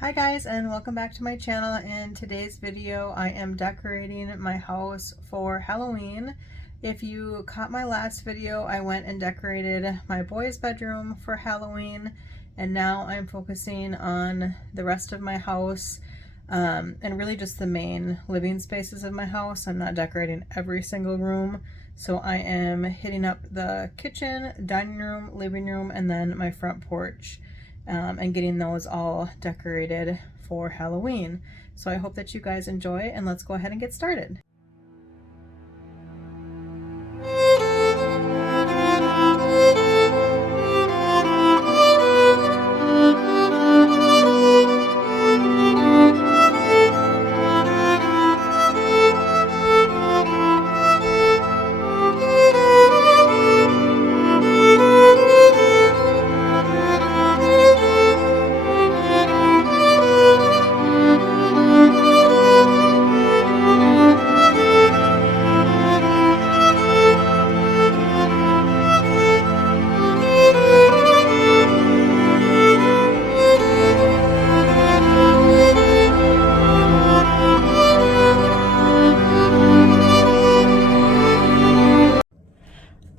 Hi guys, and welcome back to my channel. In today's video I am decorating my house for Halloween. If you caught my last video, I went and decorated my boys' bedroom for Halloween, and now I'm focusing on the rest of my house and really just the main living spaces of my house. I'm not decorating every single room, so I am hitting up the kitchen, dining room, living room, and then my front porch. And getting those all decorated for Halloween. So I hope that you guys enjoy, and let's go ahead and get started.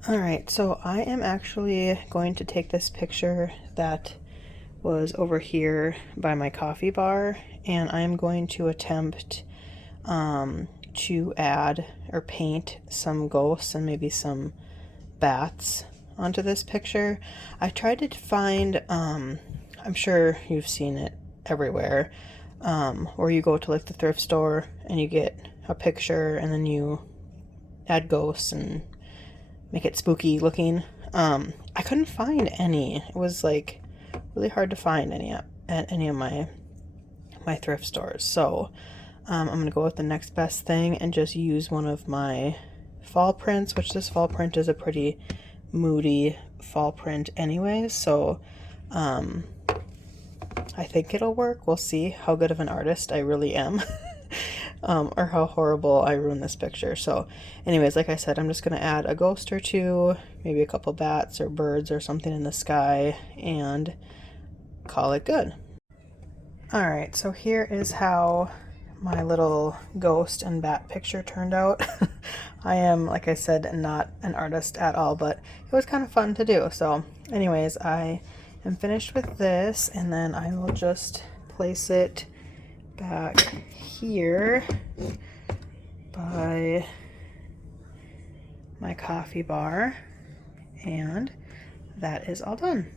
Alright, so I am actually going to take this picture that was over here by my coffee bar, and I'm going to attempt to add or paint some ghosts and maybe some bats onto this picture. I tried to find, I'm sure you've seen it everywhere, where you go to like the thrift store and you get a picture and then you add ghosts and make it spooky looking. I couldn't find any. It was like really hard to find any at any of my thrift stores. So I'm gonna go with the next best thing and just use one of my fall prints, which this fall print is a pretty moody fall print anyways. So I think it'll work. We'll see how good of an artist I really am. Or how horrible I ruined this picture. So anyways, like I said, I'm just going to add a ghost or two, maybe a couple bats or birds or something in the sky, and call it good. Alright, so here is how my little ghost and bat picture turned out. I am, like I said, not an artist at all, but it was kind of fun to do. So anyways, I am finished with this, and then I will just place it back here by my coffee bar, and that is all done.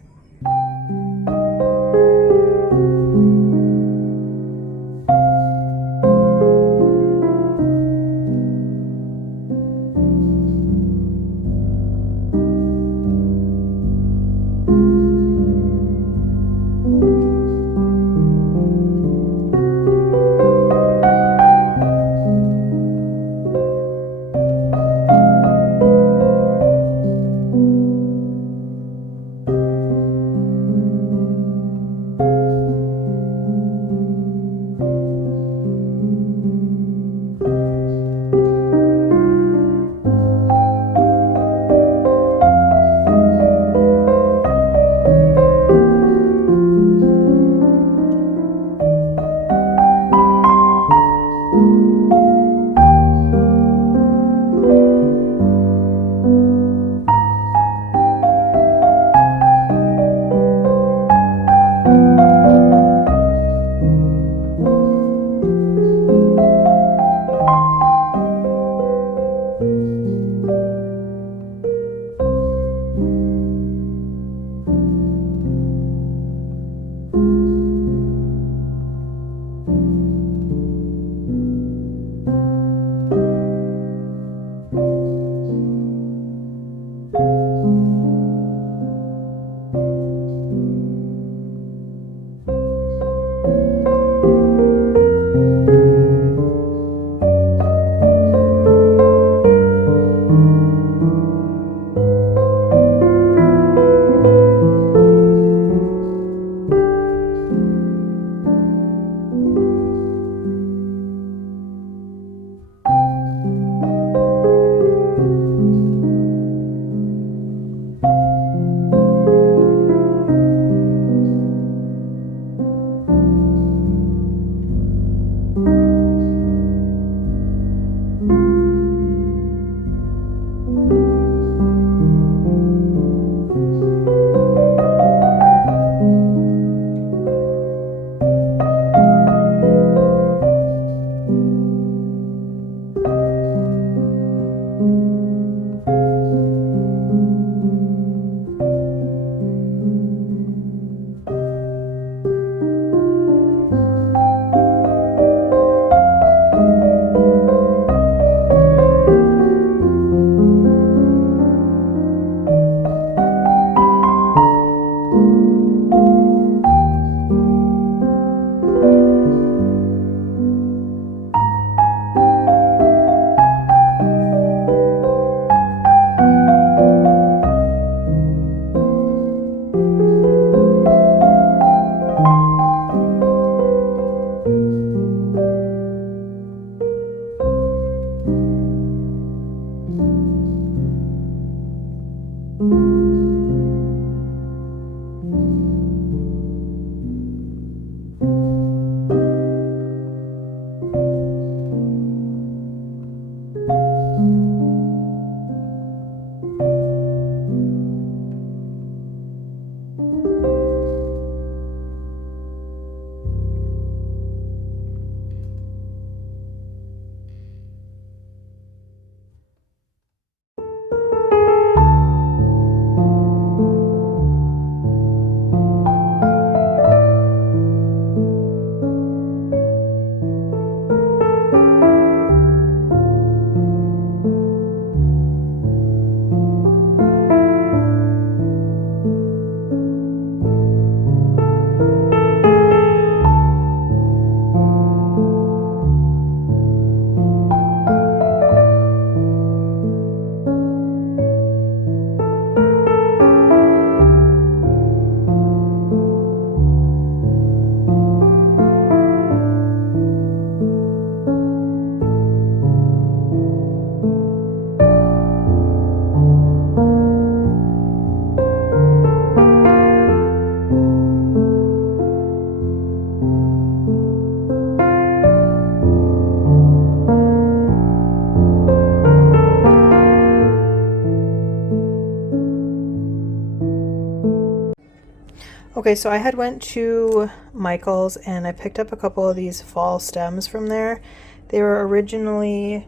Okay, so I had went to Michael's and I picked up a couple of these fall stems from there. They were originally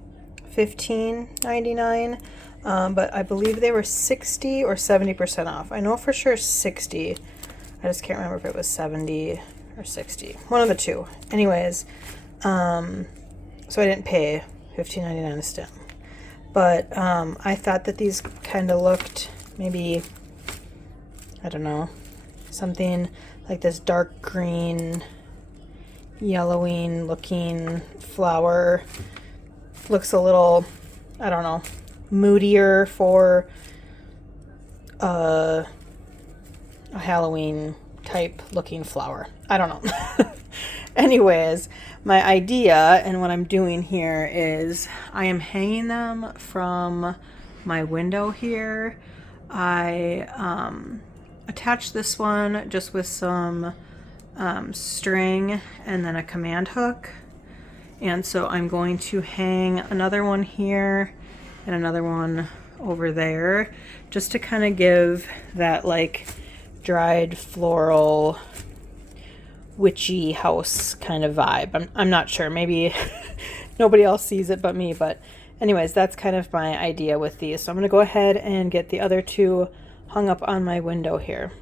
$15.99, but I believe they were 60 or 70% off. I know for sure 60. I just can't remember if it was 70 or 60. One of the two. Anyways, so I didn't pay $15.99 a stem. But I thought that these kind of looked maybe, I don't know, something like this dark green, yellowing looking flower. Looks a little, I don't know, moodier for a Halloween type looking flower. I don't know. Anyways, my idea and what I'm doing here is I am hanging them from my window here. I attached this one just with some string and then a command hook. And so I'm going to hang another one here and another one over there just to kind of give that like dried floral witchy house kind of vibe. I'm not sure, maybe nobody else sees it but me, but anyways, that's kind of my idea with these. So I'm going to go ahead and get the other two hung up on my window here.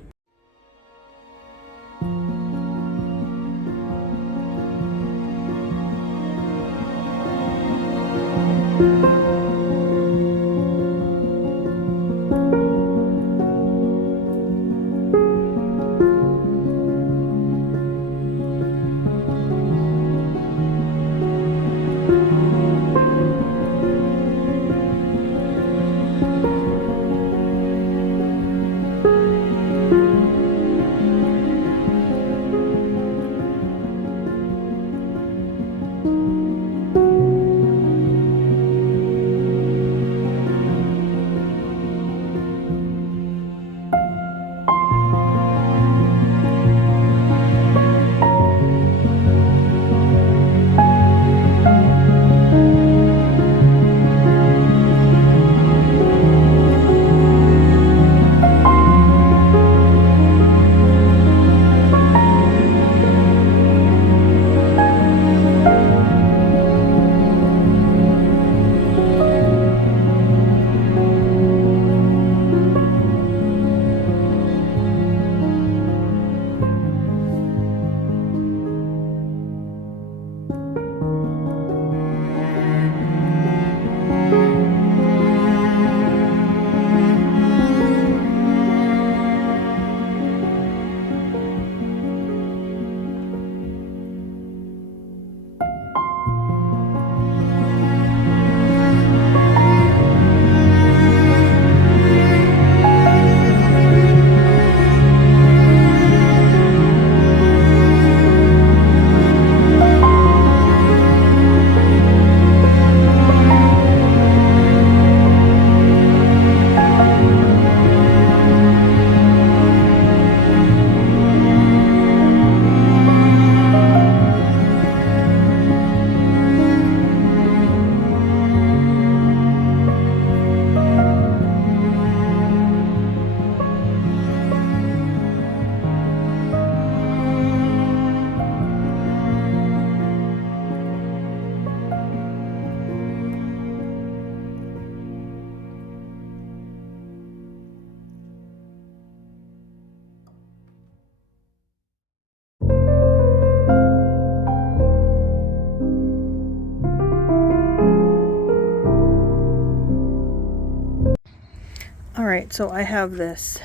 Alright, so I have this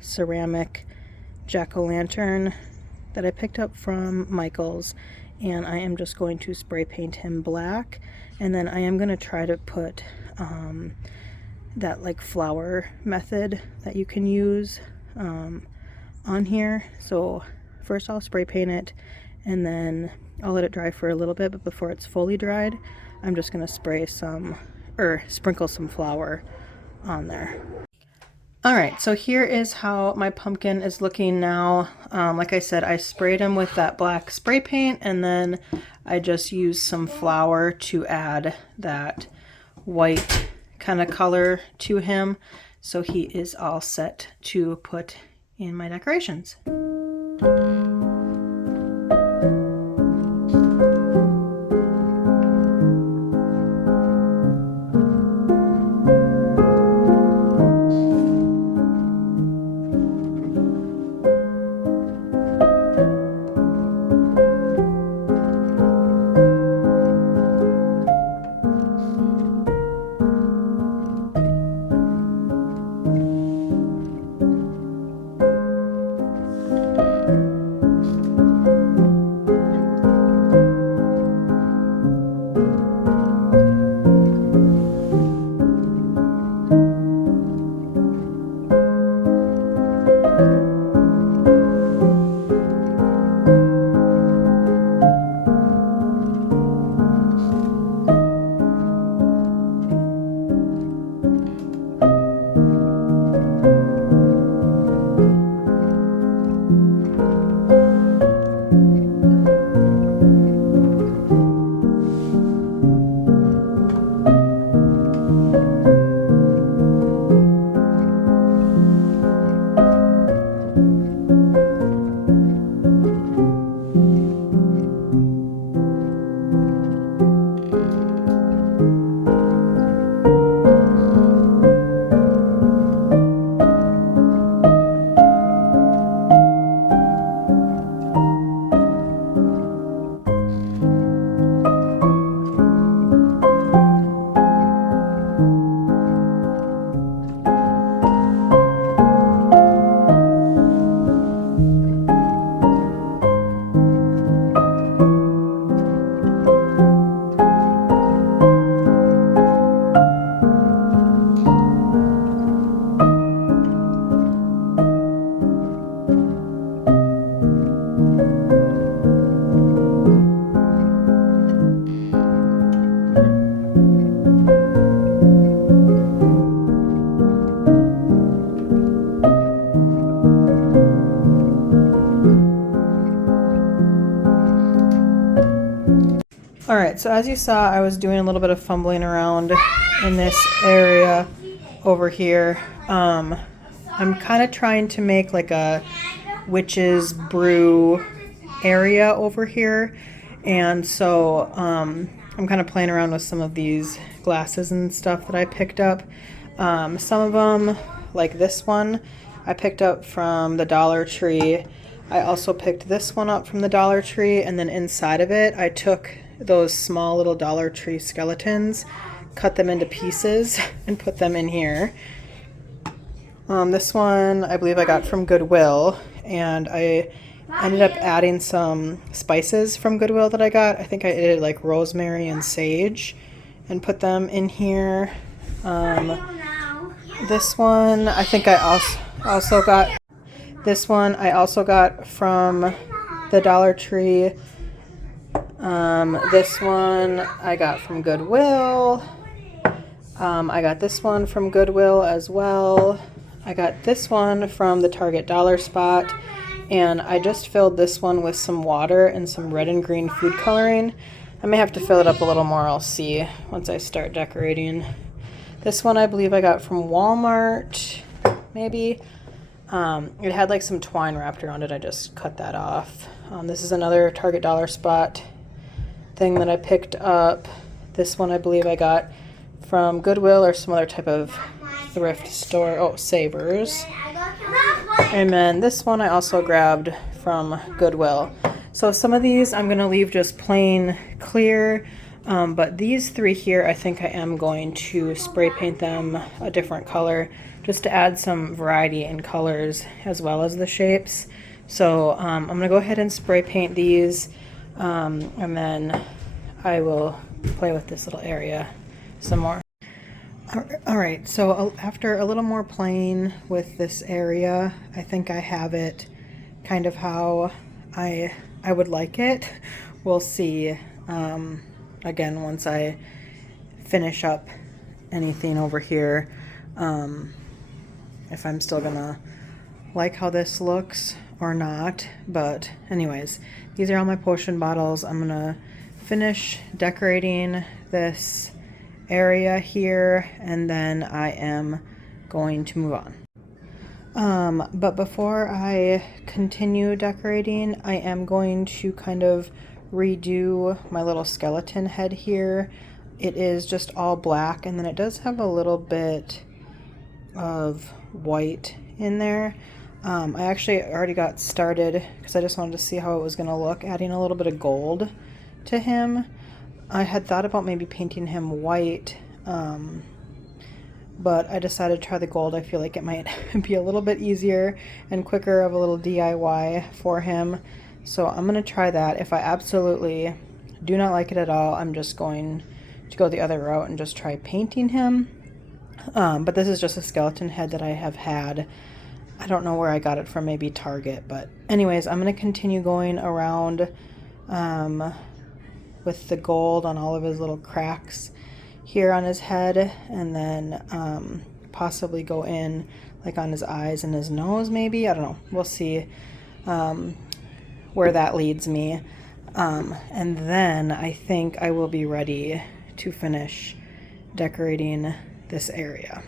ceramic jack-o'-lantern that I picked up from Michael's, and I am just going to spray paint him black, and then I am going to try to put that like flower method that you can use on here. So first I'll spray paint it, and then I'll let it dry for a little bit, but before it's fully dried, I'm just going to spray some, or sprinkle some flour on there. Alright, so here is how my pumpkin is looking now. Like I said, I sprayed him with that black spray paint, and then I just used some flour to add that white kind of color to him. So he is all set to put in my decorations. Alright, so as you saw, I was doing a little bit of fumbling around in this area over here. I'm kind of trying to make like a witch's brew area over here, and so I'm kind of playing around with some of these glasses and stuff that I picked up. Some of them, like this one, I picked up from the Dollar Tree. I also picked this one up from the Dollar Tree, and then inside of it I took those small little Dollar Tree skeletons, cut them into pieces, and put them in here. This one I believe I got from Goodwill, and I ended up adding some spices from Goodwill that I got. I think I added like rosemary and sage and put them in here. This one I think I also got. This one I also got from the Dollar Tree. This one I got from Goodwill. I got this one from Goodwill as well. I got this one from the Target Dollar Spot, and I just filled this one with some water and some red and green food coloring. I may have to fill it up a little more, I'll see once I start decorating. This one I believe I got from Walmart, maybe. It had like some twine wrapped around it, I just cut that off. This is another Target Dollar Spot thing that I picked up. This one I believe I got from Goodwill or some other type of thrift store. Oh, Savers. And then this one I also grabbed from Goodwill. So some of these I'm going to leave just plain clear, but these three here I think I am going to spray paint them a different color just to add some variety in colors as well as the shapes. So I'm going to go ahead and spray paint these, and then I will play with this little area some more. Alright, so after a little more playing with this area, I think I have it kind of how I would like it. We'll see again once I finish up anything over here, if I'm still gonna like how this looks or not. But anyways, these are all my potion bottles. I'm gonna finish decorating this area here, and then I am going to move on. But before I continue decorating, I am going to kind of redo my little skeleton head here. It is just all black, and then it does have a little bit of white in there. I actually already got started because I just wanted to see how it was going to look, adding a little bit of gold to him. I had thought about maybe painting him white, but I decided to try the gold. I feel like it might be a little bit easier and quicker of a little DIY for him. So I'm going to try that. If I absolutely do not like it at all, I'm just going to go the other route and just try painting him. But this is just a skeleton head that I have had. I don't know where I got it from, maybe Target. But anyways, I'm going to continue going around with the gold on all of his little cracks here on his head, and then possibly go in like on his eyes and his nose maybe. I don't know. We'll see where that leads me. And then I think I will be ready to finish decorating this area.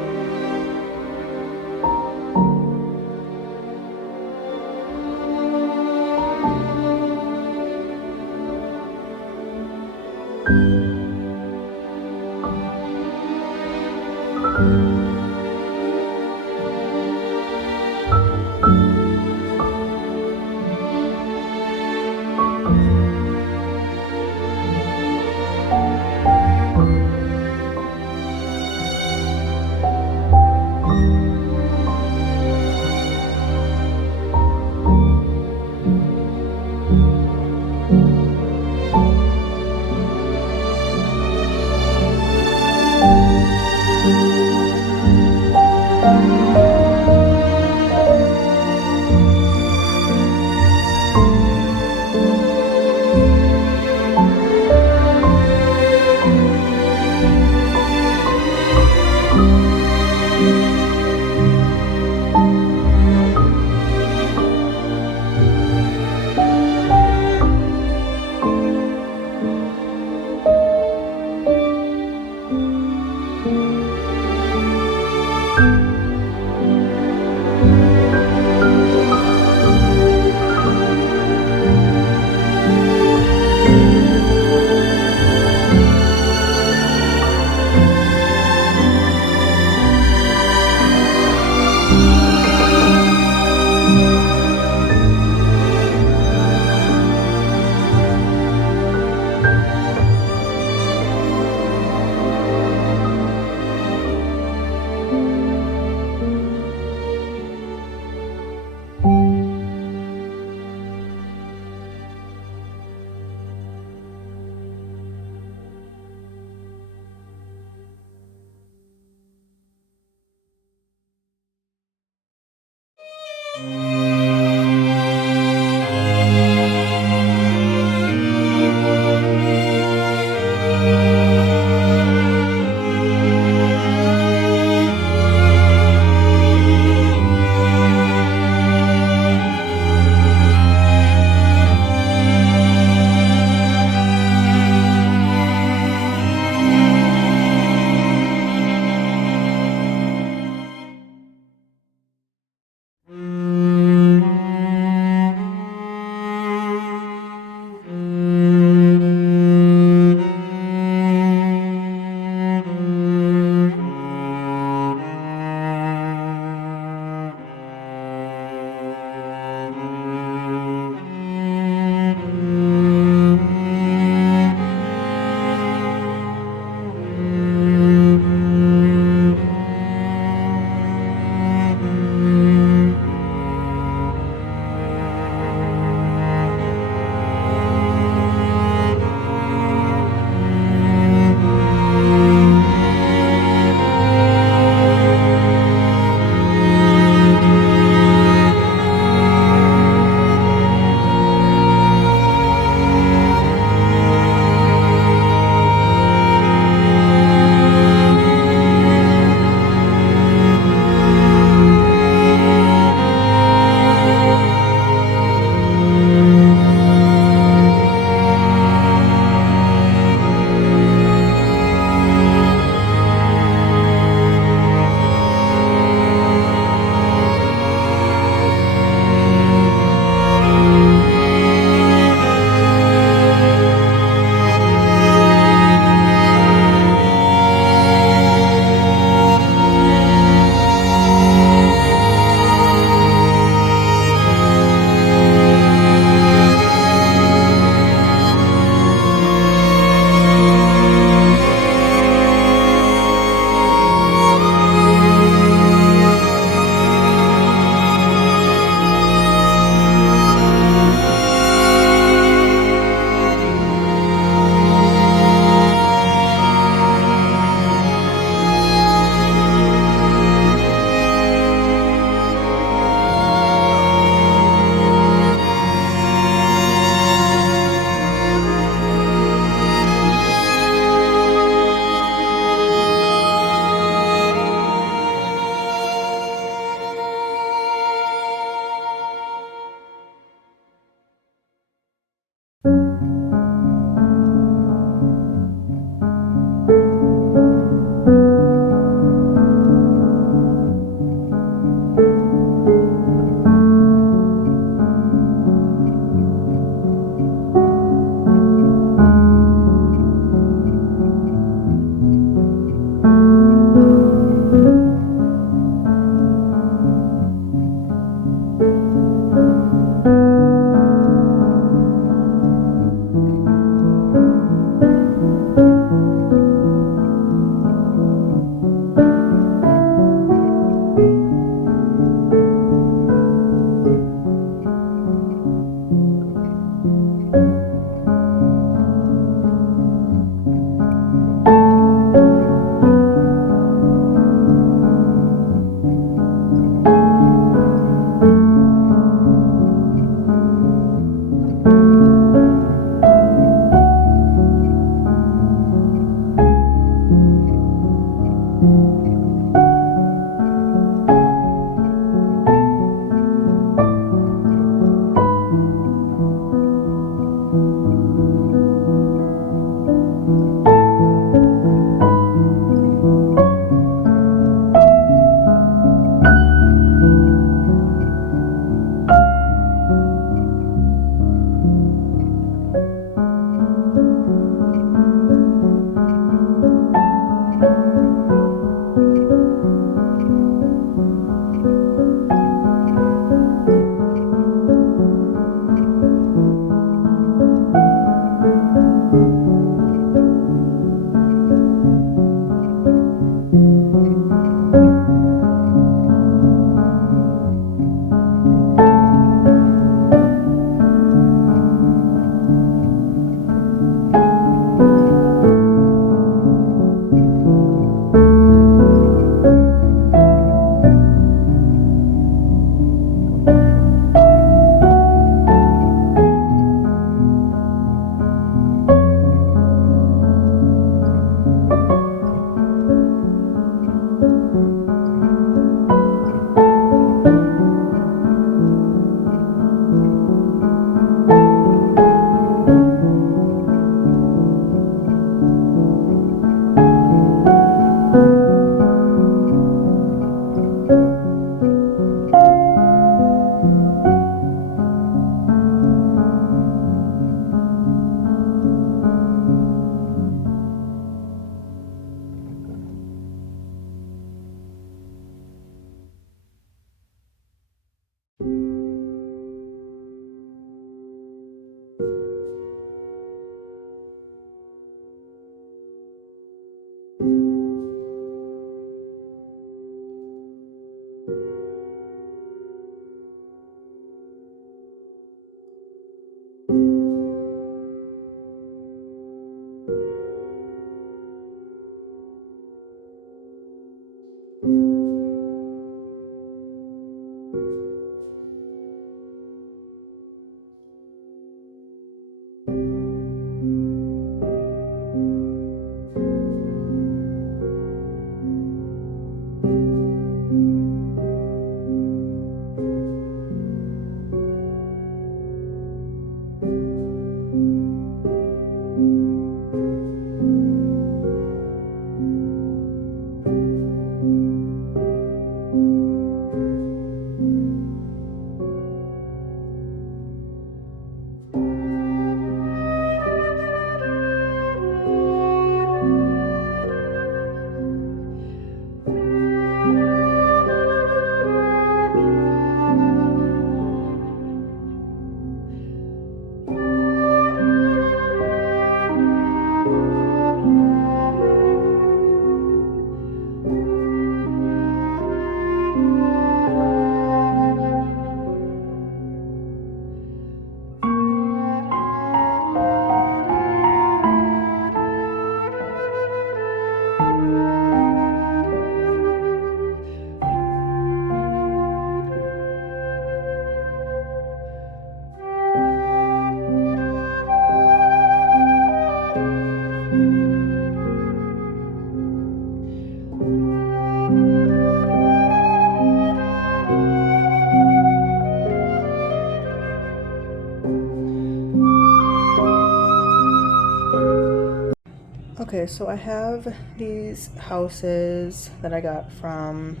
Okay, so I have these houses that I got from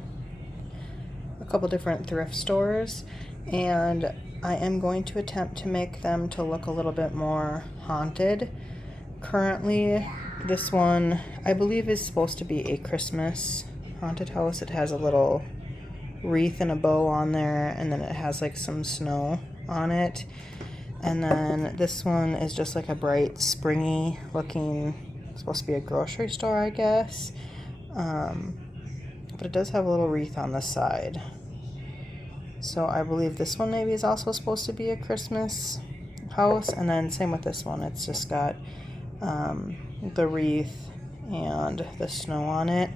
a couple different thrift stores, and I am going to attempt to make them to look a little bit more haunted. Currently, this one I believe is supposed to be a Christmas haunted house. It has a little wreath and a bow on there, and then it has like some snow on it. And then this one is just like a bright springy looking, supposed to be a grocery store, I guess. But it does have a little wreath on the side. So I believe this one maybe is also supposed to be a Christmas house. And then same with this one. It's just got the wreath and the snow on it.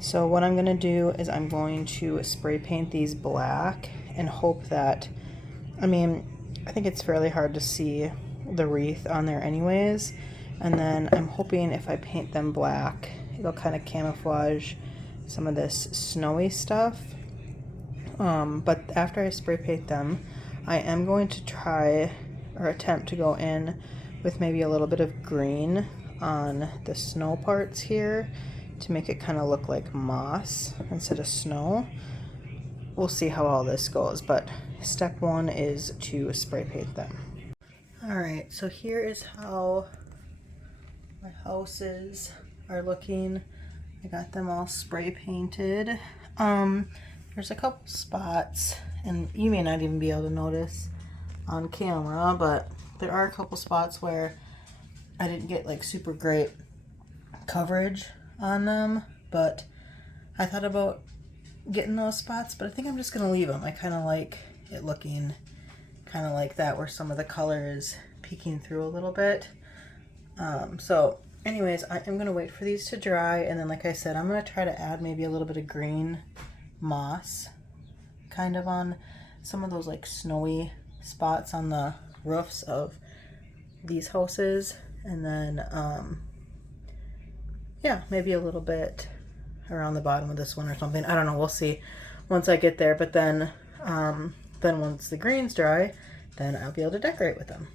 So what I'm going to do is I'm going to spray paint these black and hope that, I mean, I think it's fairly hard to see the wreath on there anyways. And then I'm hoping if I paint them black, it'll kind of camouflage some of this snowy stuff. But after I spray paint them, I am going to try or attempt to go in with maybe a little bit of green on the snow parts here to make it kind of look like moss instead of snow. We'll see how all this goes, but step one is to spray paint them. Alright, so here is how my houses are looking. I got them all spray painted. There's a couple spots, and you may not even be able to notice on camera, but there are a couple spots where I didn't get like super great coverage on them, but I thought about getting those spots, but I think I'm just gonna leave them. I kind of like it looking kind of like that, where some of the color is peeking through a little bit. So anyways, I am gonna wait for these to dry, and then like I said, I'm gonna try to add maybe a little bit of green moss kind of on some of those like snowy spots on the roofs of these houses, and then yeah, maybe a little bit around the bottom of this one or something. I don't know, we'll see once I get there. But then once the green's dry, then I'll be able to decorate with them.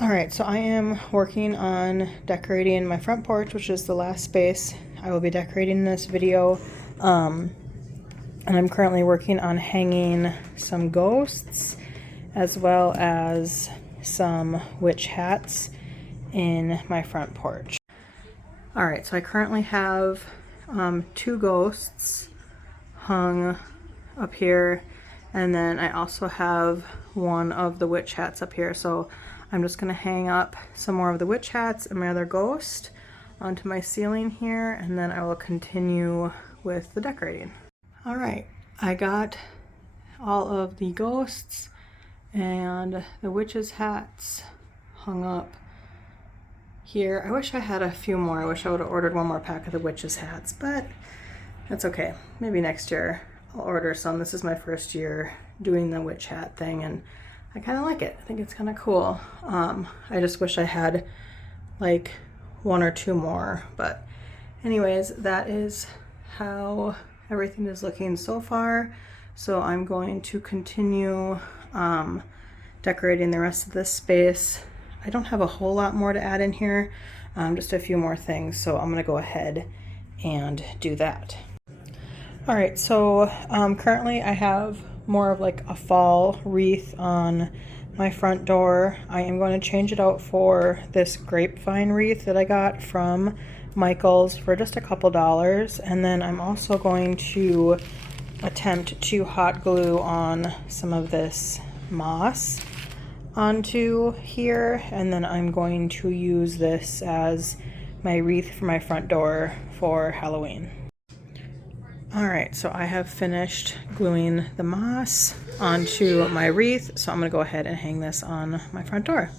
Alright, so I am working on decorating my front porch, which is the last space I will be decorating in this video. And I'm currently working on hanging some ghosts as well as some witch hats in my front porch. Alright, so I currently have 2 ghosts hung up here, and then I also have one of the witch hats up here. So I'm just going to hang up some more of the witch hats and my other ghost onto my ceiling here, and then I will continue with the decorating. Alright, I got all of the ghosts and the witches' hats hung up here. I wish I had a few more. I wish I would have ordered one more pack of the witches' hats, but that's okay. Maybe next year I'll order some. This is my first year doing the witch hat thing, and I kind of like it. I think it's kind of cool. I just wish I had like 1 or 2 more, but anyways, that is how everything is looking so far. So I'm going to continue decorating the rest of this space. I don't have a whole lot more to add in here, just a few more things, so I'm gonna go ahead and do that. All right, so currently I have more of like a fall wreath on my front door. I am going to change it out for this grapevine wreath that I got from Michael's for just a couple dollars, and then I'm also going to attempt to hot glue on some of this moss onto here, and then I'm going to use this as my wreath for my front door for Halloween. Alright, so I have finished gluing the moss onto my wreath, so I'm going to go ahead and hang this on my front door.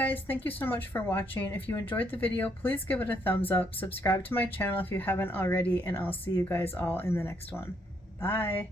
guys, thank you so much for watching. If you enjoyed the video, please give it a thumbs up, subscribe to my channel if you haven't already, and I'll see you guys all in the next one. Bye!